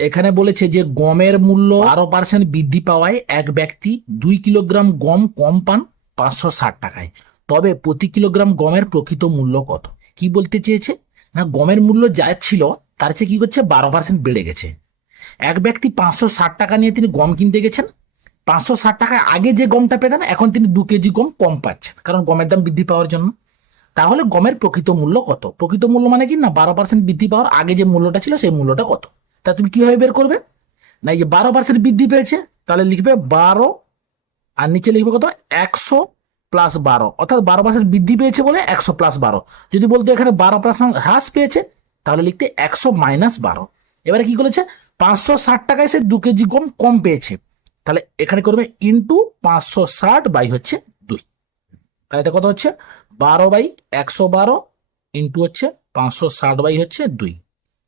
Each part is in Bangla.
এখানে বলেছে যে গমের মূল্য 12% বৃদ্ধি পাওয়ায় এক ব্যক্তি 2 কিলোগ্রাম গম কম পান 560 টাকায়। তবে প্রতি কিলোগ্রাম গমের প্রকৃত মূল্য কত? কি বলতে চেয়েছে না, গমের মূল্য যা ছিল তার চেয়ে কি করছে 12% বেড়ে গেছে। এক ব্যক্তি 560 টাকা নিয়ে তিনি গম কিনতে গেছেন। 560 টাকায় আগে যে গমটা পেতেন এখন তিনি 2 কেজি গম কম পাচ্ছেন, কারণ গমের দাম বৃদ্ধি পাওয়ার জন্য। তাহলে গমের প্রকৃত মূল্য কত? প্রকৃত মূল্য মানে কি না, 12% বৃদ্ধি পাওয়ার আগে যে মূল্যটা ছিল সেই মূল্যটা কত। তা তুমি কিভাবে বের করবে? না, এই যে 12% বৃদ্ধি পেয়েছে, তাহলে লিখবে 12, আর নিচে লিখবে কত, 100 + 12, অর্থাৎ 12% বৃদ্ধি পেয়েছে বলে 100 + 12। যদি বলতো এখানে 12% হ্রাস পেয়েছে, তাহলে লিখতে 100 - 12। এবারে কি করেছে, 560 টাকায় সে 2 কেজি গম কম পেয়েছে, তাহলে এখানে করবে ইন্টু 560/2। তাহলে এটা কত হচ্ছে, 12/112 ইন্টু হচ্ছে 560/2।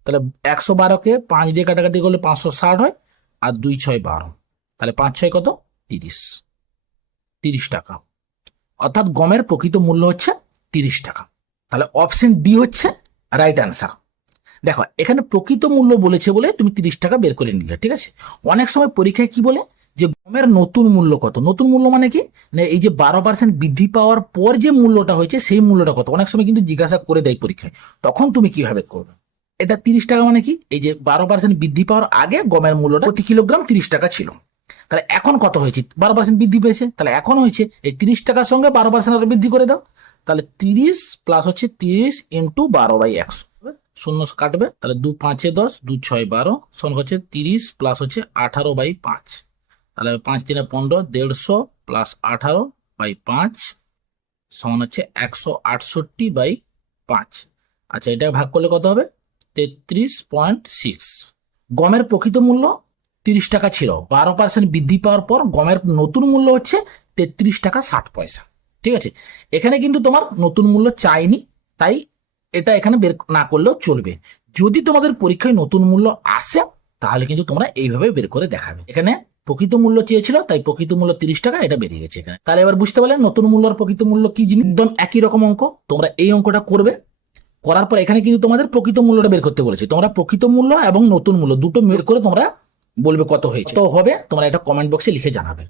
তাহলে 112কে 5 দিয়ে কাটাকাটি করলে 560 হয়, আর 2 × 6 = 12। তাহলে 5 × 6 কত, 30 টাকা। অর্থাৎ গমের প্রকৃত মূল্য হচ্ছে 30 টাকা। তাহলে অপশন ডি হচ্ছে রাইট অ্যান্সার। দেখো এখানে প্রকৃত মূল্য বলেছে বলে তুমি 30 টাকা বের করে নিলে, ঠিক আছে। অনেক সময় পরীক্ষায় কি বলে যে গমের নতুন মূল্য কত। নতুন মূল্য মানে কি না, এই যে 12% বৃদ্ধি পাওয়ার পর যে মূল্যটা হয়েছে সেই মূল্যটা কত, অনেক সময় কিন্তু জিজ্ঞাসা করে দেয় পরীক্ষায়। তখন তুমি কিভাবে করবে? এটা 30 টাকা মানে কি, এই যে 12% বৃদ্ধি পাওয়ার আগে গমের মূল্যটা প্রতি কিলোগ্রাম 30 টাকা ছিল। তাহলে এখন কত হয়েছে, 12% বৃদ্ধি পেয়েছে, তাহলে এখন হয়েছে এই 30 টাকার সঙ্গে 12% আরো বৃদ্ধি করে দাও। তাহলে 30 প্লাস হচ্ছে 30 ইন্টু 12/100, শূন্য কাটবে, তাহলে 2 × 5 = 10, 2 × 6 = 12, সমান হচ্ছে 30 প্লাস হচ্ছে 18/5। তাহলে 5 × 3 = 15, 150 প্লাস 18/5 সমান হচ্ছে 168/5। আচ্ছা, এটা ভাগ করলে কত হবে, 33.6। গমের প্রকৃত মূল্য 30 টাকা ছিল, 12% বৃদ্ধি পাওয়ার পর গমের নতুন মূল্য হচ্ছে 33 টাকা 60 পয়সা। ঠিক আছে, এখানে কিন্তু তোমার নতুন মূল্য চাইনি, তাই এটা এখানে বের না করলেও চলবে। যদি তোমাদের পরীক্ষায় নতুন মূল্য আসে, তাহলে কিন্তু তোমরা এইভাবে বের করে দেখাবে। এখানে প্রকৃত মূল্য চেয়েছিল, তাই প্রকৃত মূল্য 30 টাকা, এটা বেরিয়ে গেছে এখানে। তাহলে এবার বুঝতে পারলে নতুন মূল্য আর প্রকৃত মূল্য কি জিনিস। একদম একই রকম অঙ্ক, তোমরা এই অঙ্কটা করবে। করার পর এখানে কিন্তু তোমাদের প্রকৃত মূল্যটা বের করতে বলেছে। তোমরা প্রকৃত মূল্য এবং নতুন মূল্য দুটো বের করে তোমরা বলবে কত হয়েছে। তো হবে তোমরা এটা কমেন্ট বক্সে লিখে জানাবে।